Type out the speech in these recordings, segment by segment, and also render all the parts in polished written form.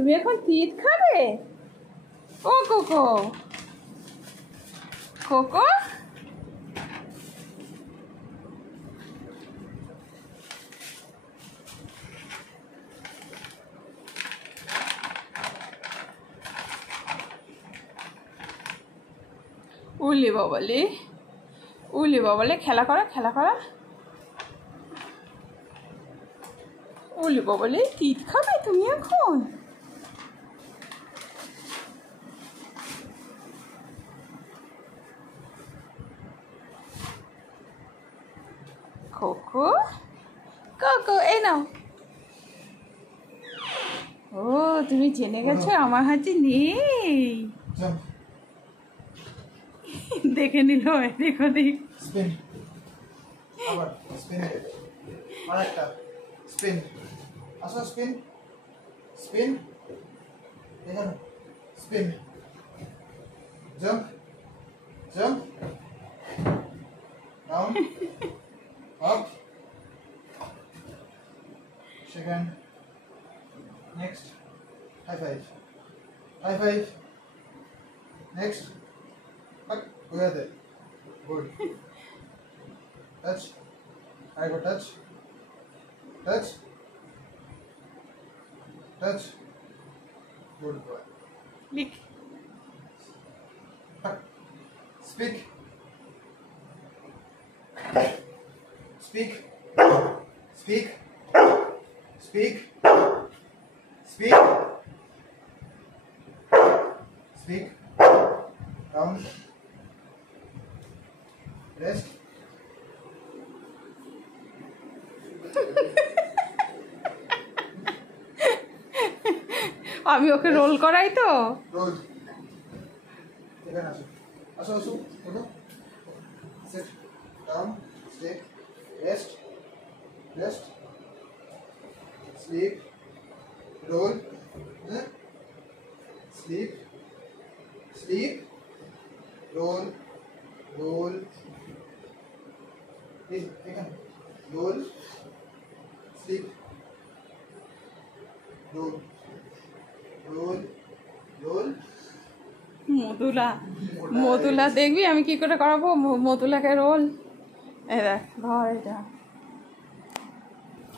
তুমি এখন তিত খাবে? ও কোকো, কোকো উলি বাবালি, উলি বাবালি, খেলা করা খেলা করা। উলি বাবালি, তিত খাবে তুমি এখন? কোকো, কোকো এই নাও। ও তুমি জেনে গেছো আমার হাতে নেই। দেখে নিল এদিক ওদিক। স্পিন, আবার স্পিন, আরেকটা স্পিন, আসো স্পিন, স্পিন, এখানে spin, jump, jump, down, up, second, next, high five, high five, next, go ahead there. Good. Touch. I go touch. Touch. Touch. Good boy. Lick. Speak. Speak. Speak. Speak. Speak. Speak. Down. Rest. আমি ওকে রোল করাই তো। রোল। এখানে আসো। আসো আসো। ওঠো। Sit. Down. Stay. Rest. Rest. Sleep. Roll. Sleep. Sleep. Roll. Roll. এখানে roll, sleep, roll, roll, roll. Madhula, Madhula দেখবি আমি কি করে করাবো মধুলাকে রোল। এই দেখ ধর এটা।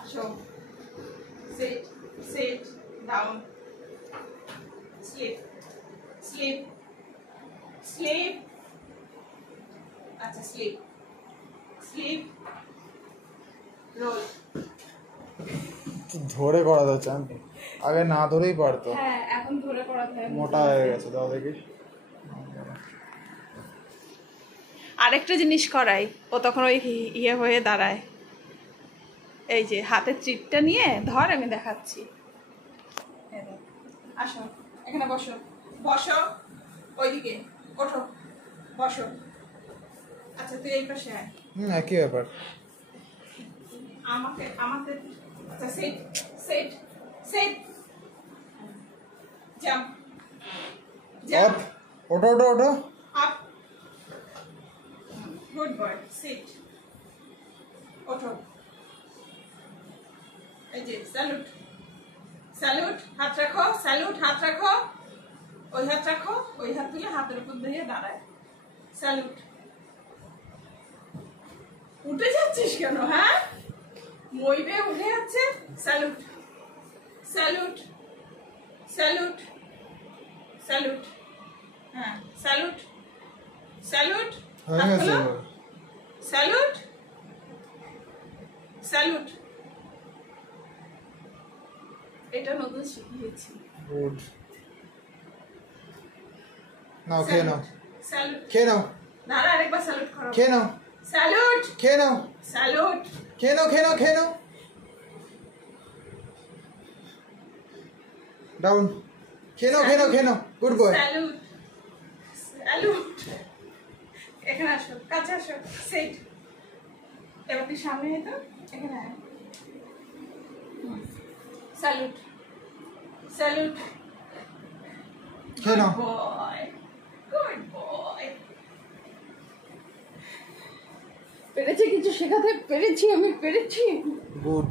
আসো, sit, sit, down, sleep, sleep, sleep. আচ্ছা স্লিপ, স্লিপ, রোল। ধরে করা যাচ্ছে, আগে না ধরেই পারতো। হ্যাঁ এখন ধরে করাতে হয়। মোটা হয়ে গেছে, দাও দেখি। আরেকটা জিনিস করাই, ও তখন ওই ইয়ে হয়ে দাঁড়ায়। এই যে হাতের চিপটা নিয়ে ধর, আমি দেখাচ্ছি। আসো এখানে বসো, বসো ওইদিকে, ওঠো, বসো। আচ্ছা তুই এই পাশে আয়। একই ব্যাপার। আমাকে আমাকে আচ্ছা set set set, jump jump, ওঠো ওঠো ওঠো, আপ, গুড বয়, সিট, ওঠো। এই যে স্যালুট, স্যালুট, হাত রাখো, স্যালুট, হাত রাখো, ওই হাত রাখো, ওই হাত তুলে হাতের উপর দিয়ে দাঁড়ায়, স্যালুট। উঠে যাচ্ছিস কেন? হ্যাঁ মইবে উঠে যাচ্ছে। স্যালুট, স্যালুট, স্যালুট, স্যালুট, হ্যাঁ স্যালুট, স্যালুট, হয়ে গেছে। Salute, salute. এটা নতুন শিখিয়েছি। গুড। নাও খেয়ে নাও, স্যালুট, খেয়ে নাও, দাঁড়া আরেকবার স্যালুট করো। খেয়ে নাও, স্যালুট, খেয়ে নাও, স্যালুট, খেয়ে নাও, খেয়ে নাও, খেয়ে নাও। ডাউন, খেয়ে নাও, খেয়ে নাও, খেয়ে নাও। Good boy. Salute, salute. এখানে আসো, কাছে আসো, সেট। এবার তুই সামনে আয় তো, এখানে আয়। Salute, salute. খেয়ে নাও। বয়, গুড বয়। পেরেছি, কিছু শেখাতে পেরেছি, আমি পেরেছি। গুড।